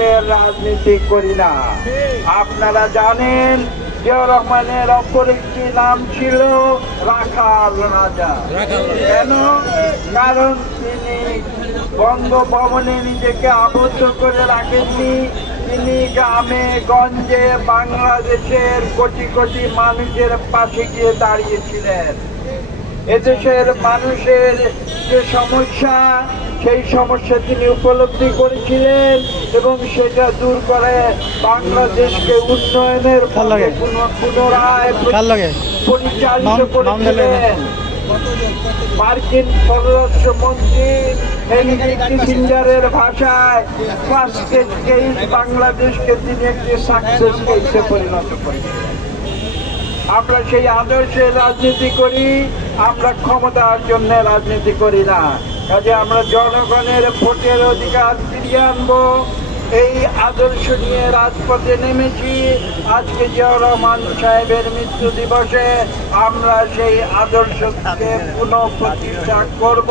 রাজনীতি করি না। আপনারা জানেন জিয়া রহমানের অপর একটি নাম ছিল রাখাল রাজা। কেন? কারণ তিনি বঙ্গভবনে নিজেকে আবদ্ধ করে রাখেননি। তিনি গ্রামে গঞ্জে বাংলাদেশের কোটি কোটি মানুষের পাশে গিয়ে দাঁড়িয়েছিলেন। এদেশের মানুষের যে সমস্যা সেই সমস্যা তিনি উপলব্ধি করেছিলেন এবং সেটা দূর করে বাংলাদেশকে উন্নয়নের পুনরায় পরিচালিত। করেছিলেন। মার্কিন পররাষ্ট্রমন্ত্রী হেনরি কিসিঞ্জারের ভাষায় ফার্স্ট কেস বাংলাদেশকে তিনি একটি সাকসেস কেসে পরিণত করেছিলেন আমরা সেই আদর্শে রাজনীতি করি আমরা ক্ষমতার জন্য রাজনীতি করি না। কাজে আমরা জনগণের ভোটের অধিকার ফিরিয়ে আনব। এই আদর্শ নিয়ে রাজপথে নেমেছি। আজকে জিয়া রহমান সাহেবের মৃত্যু দিবসে আমরা সেই আদর্শকে পুনঃ প্রতিষ্ঠা করব।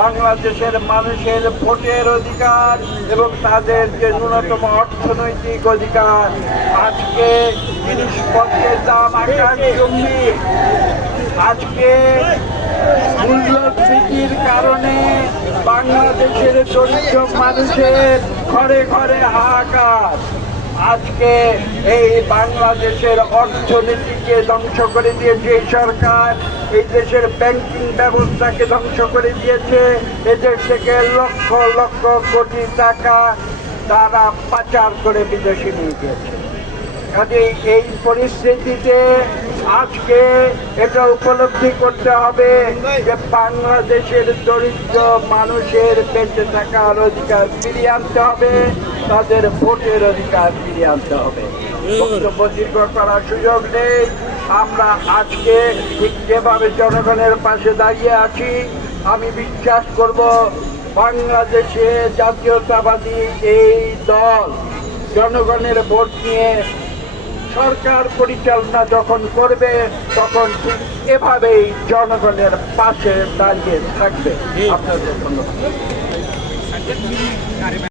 বাংলাদেশের মানুষের ভোটের অধিকার এবং তাদের যে ন্যূনতম অর্থনৈতিক অধিকার, আজকে জিনিসপত্রের দাম আকাশ আজকে বাংলাদেশের দরিদ্র মানুষের ঘরে ঘরে হাহাকার। আজকে এই বাংলাদেশের অর্থনীতিকে ধ্বংস করে দিয়েছে এই সরকার, এই দেশের ব্যাংকিং ব্যবস্থাকে ধ্বংস করে দিয়েছে এদেশ থেকে লক্ষ লক্ষ কোটি টাকা তারা পাচার করে বিদেশে নিয়ে গিয়েছে। কাজেই এই পরিস্থিতিতে আজকে এটা উপলব্ধি করতে হবে যে বাংলাদেশের দরিদ্র মানুষের বেঁচে থাকার অধিকার ফিরিয়ে আনতে হবে, তাদের ভোটের অধিকার ফিরিয়ে আনতে হবে। বক্তব্য দীর্ঘ করার সুযোগ নেই। আমরা আজকে ঠিক যেভাবে জনগণের পাশে দাঁড়িয়ে আছি, আমি বিশ্বাস করব বাংলাদেশে জাতীয়তাবাদী এই দল জনগণের ভোট নিয়ে সরকার পরিচালনা যখন করবে তখন ঠিক এভাবেই জনগণের পাশে দাঁড়িয়ে থাকবে। আপনাদের ধন্যবাদ।